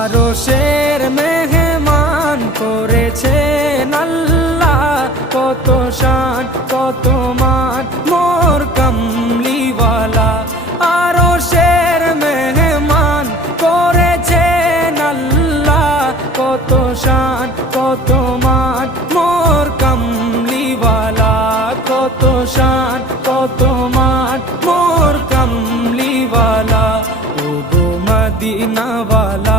আরশের মেহমান করেছেন আল্লাহ, কত শান কত মান মোর কামলিওয়ালা। আরশের মেহমান করেছেন আল্লাহ, কত শান কত মান মোর কামলিওয়ালা, কত শান কত মান মোর কামলিওয়ালা। ও গো মদিনাওয়ালা